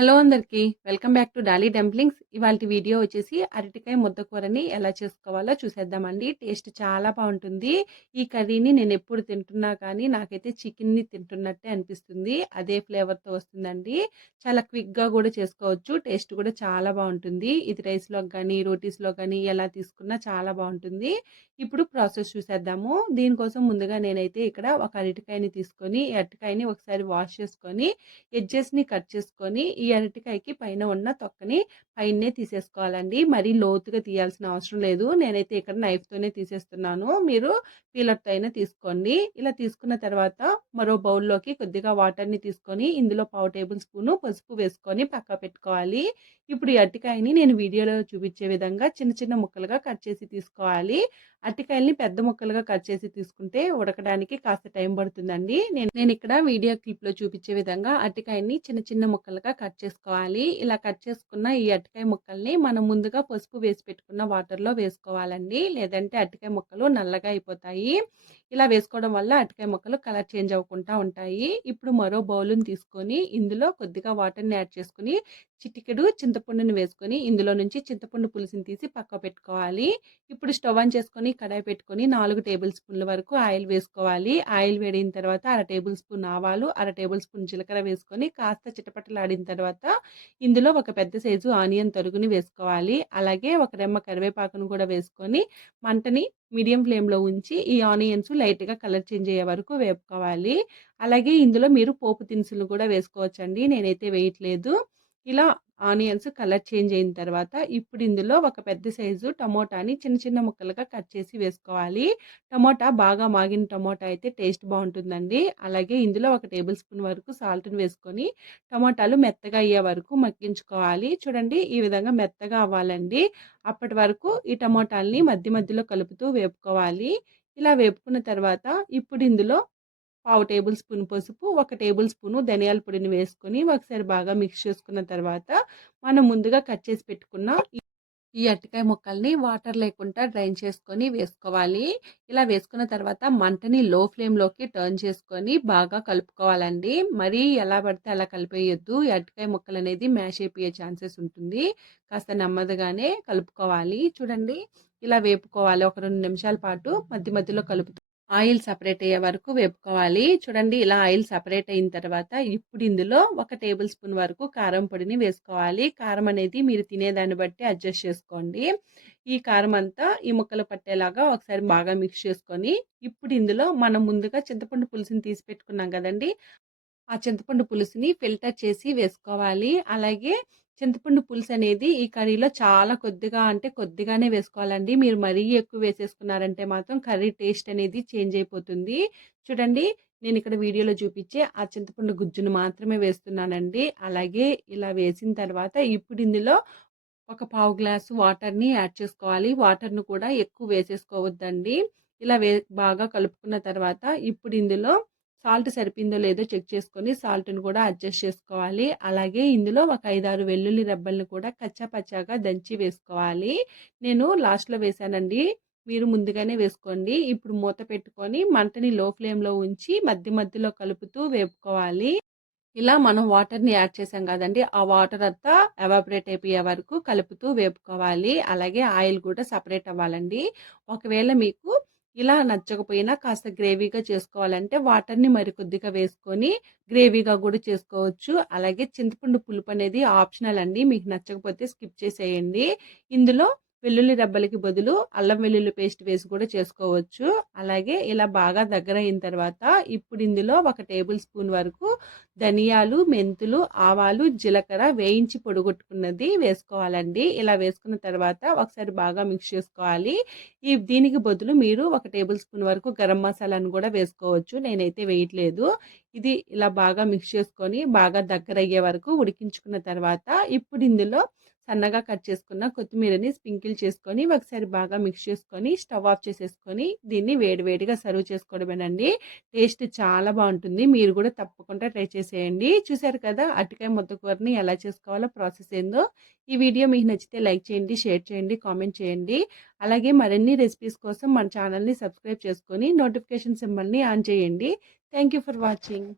Hello అందరికీ. Welcome back to Dolly dumplings. ఇవాల్టి video వచ్చేసి అరటికాయ ముద్ద కూరని ఎలా చేసుకోవాలో చూసేద్దామండి. టేస్ట్ చాలా బావుంటుంది. ఈ కర్రీని నేనెప్పుడు తింటున్నా కానీ నాకైతే చికెన్‌ని తింటున్నట్టే అనిపిస్తుంది. అదే ఫ్లేవర్‌తో వస్తుందండి. చాలా క్విక్‌గా గూడా చేసుకోవచ్చు. టేస్ట్ కూడా చాలా బావుంటుంది. ఇది రైస్‌లోకి గానీ, రోటీస్‌లో గానీ ఎలా తీసుకున్నా చాలా బావుంటుంది. ఇప్పుడు ప్రాసెస్ చూసేద్దాము. దీనికోసం ముందుగా నేనైతే ఇక్కడ ఒక అరటికాయని తీసుకొని, ఈ అరటికాయని ఒకసారి వాష్ చేసుకొని, ఎడ్జెస్‌ని కట్ చేసుకొని ఈ అరటికాయకి పైన ఉన్న తొక్కని పైనే తీసేసుకోవాలండి. మరీ లోతుగా తీయాల్సిన అవసరం లేదు. నేనైతే ఇక్కడ నైఫ్‌తోనే తీసేస్తున్నాను. మీరు పీలర్‌తో అయినా తీసుకోండి. ఇలా తీసుకున్న తర్వాత మరో బౌల్‌లోకి కొద్దిగా వాటర్‌ని తీసుకొని ఇందులో పావు టేబుల్ స్పూను పసుపు వేసుకొని పక్కన పెట్టుకోవాలి. ఇప్పుడు ఈ అరటికాయని నేను వీడియోలో చూపించే విధంగా చిన్న చిన్న ముక్కలుగా కట్ చేసి తీసుకోవాలి. అరటికాయల్ని పెద్ద ముక్కలుగా కట్ చేసి తీసుకుంటే ఉడకడానికి కాస్త టైం పడుతుందండి. నేను ఇక్కడ వీడియో క్లిప్‌లో చూపించే విధంగా అరటికాయని చిన్న చిన్న ముక్కలుగా కట్ చేసుకోవాలి. ఇలా కట్ చేసుకున్న ఈ అరటికాయ ముక్కల్ని మనం ముందుగా పసుపు వేసి పెట్టుకున్న వాటర్‌లో వేసుకోవాలండి. లేదంటే అరటికాయ ముక్కలు నల్లగా అయిపోతాయి. ఇలా వేసుకోవడం వల్ల అరటికాయ ముక్కలు కలర్ చేంజ్ అవ్వకుండా ఉంటాయి. ఇప్పుడు మరో బౌల్‌ని తీసుకొని ఇందులో కొద్దిగా వాటర్‌ని యాడ్ చేసుకొని చిటికెడు చింతపండుని వేసుకొని ఇందులో నుంచి చింతపండు పులుసుని తీసి పక్కన పెట్టుకోవాలి. ఇప్పుడు స్టవ్ ఆన్ చేసుకొని కడాయి పెట్టుకొని 4 టేబుల్ స్పూన్ల వరకు ఆయిల్ వేసుకోవాలి. ఆయిల్ వేడిన తర్వాత అర టేబుల్ స్పూన్ ఆవాలు, అర టేబుల్ స్పూన్ జీలకర్ర వేసుకొని కాస్త చిటపటలాడిన తర్వాత ఇందులో ఒక పెద్ద సైజు ఆనియన్ తరుగుని వేసుకోవాలి. అలాగే ఒక రెమ్మ కరివేపాకును కూడా వేసుకొని మంటని మీడియం ఫ్లేమ్‌లో ఉంచి ఈ ఆనియన్స్ లైట్‌గా కలర్ చేంజ్ అయ్యే వరకు వేపుకోవాలి. అలాగే ఇందులో మీరు పోపు దినుసులు కూడా వేసుకోవచ్చండి. నేనైతే వేయట్లేదు. ఇలా ఆనియన్స్ కలర్ చేంజ్ అయిన తర్వాత ఇప్పుడు ఇందులో ఒక పెద్ద సైజు టమోటాని చిన్న చిన్న ముక్కలుగా కట్ చేసి వేసుకోవాలి. టమోటా బాగా మాగిన టమోటా అయితే టేస్ట్ బాగుంటుందండి. అలాగే ఇందులో ఒక టేబుల్ స్పూన్ వరకు సాల్ట్‌ని వేసుకొని టమోటాలు మెత్తగా అయ్యే వరకు మగ్గించుకోవాలి. చూడండి ఈ విధంగా మెత్తగా అవ్వాలండి. అప్పటి వరకు ఈ టమోటాల్ని మధ్య మధ్యలో కలుపుతూ వేపుకోవాలి. ఇలా వేపుకున్న తర్వాత ఇప్పుడు ఇందులో పావు టేబుల్ స్పూన్ పసుపు, ఒక టేబుల్ స్పూను ధనియాల పొడిని వేసుకొని ఒకసారి బాగా మిక్స్ చేసుకున్న తర్వాత మనం ముందుగా కట్ చేసి పెట్టుకున్న ఈ అరటికాయ ముక్కల్ని వాటర్ లేకుండా డ్రైన్ చేసుకొని వేసుకోవాలి. ఇలా వేసుకున్న తర్వాత మంటని లో ఫ్లేమ్‌లోకి టర్న్ చేసుకొని బాగా కలుపుకోవాలండి. మరీ ఎలా పడితే అలా కలిపేయొద్దు. ఈ అరటికాయ ముక్కలనేది మ్యాష్ అయిపోయే ఛాన్సెస్ ఉంటుంది. కాస్త నెమ్మదిగానే కలుపుకోవాలి. చూడండి ఇలా వేపుకోవాలి. ఒక 2 నిమిషాల పాటు మధ్య మధ్యలో కలుపుతూ ఆయిల్ సెపరేట్ అయ్యే వరకు వేపుకోవాలి. చూడండి ఇలా ఆయిల్ సెపరేట్ అయిన తర్వాత ఇప్పుడు ఇందులో ఒక టేబుల్ స్పూన్ వరకు కారం పొడిని వేసుకోవాలి. కారం అనేది మీరు తినేదాన్ని బట్టి అడ్జస్ట్ చేసుకోండి. ఈ కారం అంతా ఈ ముక్కలు పట్టేలాగా ఒకసారి బాగా మిక్స్ చేసుకొని ఇప్పుడు ఇందులో మనం ముందుగా చింతపండు పులుసుని తీసి పెట్టుకున్నాం కదండి. ఆ చింతపండు పులుసుని ఫిల్టర్ చేసి వేసుకోవాలి. అలాగే చింతపండు పులుసు అనేది ఈ కర్రీలో చాలా కొద్దిగా అంటే కొద్దిగానే వేసుకోవాలండి. మీరు మరీ ఎక్కువ వేసేసుకున్నారంటే మాత్రం కర్రీ టేస్ట్ అనేది చేంజ్ అయిపోతుంది. చూడండి నేను ఇక్కడ వీడియోలో చూపించే ఆ చింతపండు గుజ్జును మాత్రమే వేస్తున్నానండి. అలాగే ఇలా వేసిన తర్వాత ఇప్పుడు ఇందులో ఒక పావు గ్లాసు వాటర్‌ని యాడ్ చేసుకోవాలి. వాటర్‌ను కూడా ఎక్కువ వేసేసుకోవద్దండి. ఇలా బాగా కలుపుకున్న తర్వాత ఇప్పుడు ఇందులో సాల్ట్ సరిపోయిందో లేదో చెక్ చేసుకొని సాల్ట్‌ని కూడా అడ్జస్ట్ చేసుకోవాలి. అలాగే ఇందులో ఒక 5, 6 వెల్లుల్లి రెబ్బలను కూడా కచ్చా పచ్చాగా దంచి వేసుకోవాలి. నేను లాస్ట్‌లో వేశానండి. మీరు ముందుగానే వేసుకోండి. ఇప్పుడు మూత పెట్టుకొని మంటని లో ఫ్లేమ్‌లో ఉంచి మధ్య మధ్యలో కలుపుతూ వేపుకోవాలి. ఇలా మనం వాటర్‌ని యాడ్ చేసాం కదండీ! ఆ వాటర్ అంతా ఎవాపరేట్ అయిపోయే వరకు కలుపుతూ వేపుకోవాలి. అలాగే ఆయిల్ కూడా సెపరేట్ అవ్వాలండి. ఒకవేళ మీకు ఇలా నచ్చకపోయినా కాస్త గ్రేవీగా చేసుకోవాలంటే వాటర్‌ని మరికొద్దిగా వేసుకొని గ్రేవీగా కూడా చేసుకోవచ్చు. అలాగే చింతపండు పులుపు అనేది ఆప్షనల్ అండి. మీకు నచ్చకపోతే స్కిప్ చేసేయండి. ఇందులో వెల్లుల్లి రెబ్బలకి బదులు అల్లం వెల్లుల్లి పేస్ట్ వేసి కూడా చేసుకోవచ్చు. అలాగే ఇలా బాగా దగ్గరయిన తర్వాత ఇప్పుడు ఇందులో ఒక టేబుల్ స్పూన్ వరకు ధనియాలు, మెంతులు, ఆవాలు, జీలకర్ర వేయించి పొడిగొట్టుకున్నది వేసుకోవాలండి. ఇలా వేసుకున్న తర్వాత ఒకసారి బాగా మిక్స్ చేసుకోవాలి. దీనికి బదులు మీరు ఒక టేబుల్ స్పూన్ వరకు గరం మసాలాను కూడా వేసుకోవచ్చు. నేనైతే వేయట్లేదు. ఇది ఇలా బాగా మిక్స్ చేసుకొని బాగా దగ్గరయ్యే వరకు ఉడికించుకున్న తర్వాత ఇప్పుడు ఇందులో సన్నగా కట్ చేసుకున్న కొత్తిమీరని స్ప్రింకిల్ చేసుకొని ఒకసారి బాగా మిక్స్ చేసుకొని స్టవ్ ఆఫ్ చేసేసుకొని దీన్ని వేడివేడిగా సర్వ్ చేసుకోవడమేనండి. టేస్ట్ చాలా బాగుంటుంది. మీరు కూడా తప్పకుండా ట్రై చేసేయండి. చూసారు కదా అరటికాయ ముద్ద కూరని ఎలా చేసుకోవాలో ప్రాసెస్ ఏందో. ఈ వీడియో మీకు నచ్చితే లైక్ చేయండి, షేర్ చేయండి, కామెంట్ చేయండి. అలాగే మరిన్ని రెసిపీస్ కోసం మన ఛానల్ని సబ్స్క్రైబ్ చేసుకొని నోటిఫికేషన్ సింబల్ని ఆన్ చేయండి. Thank you for watching.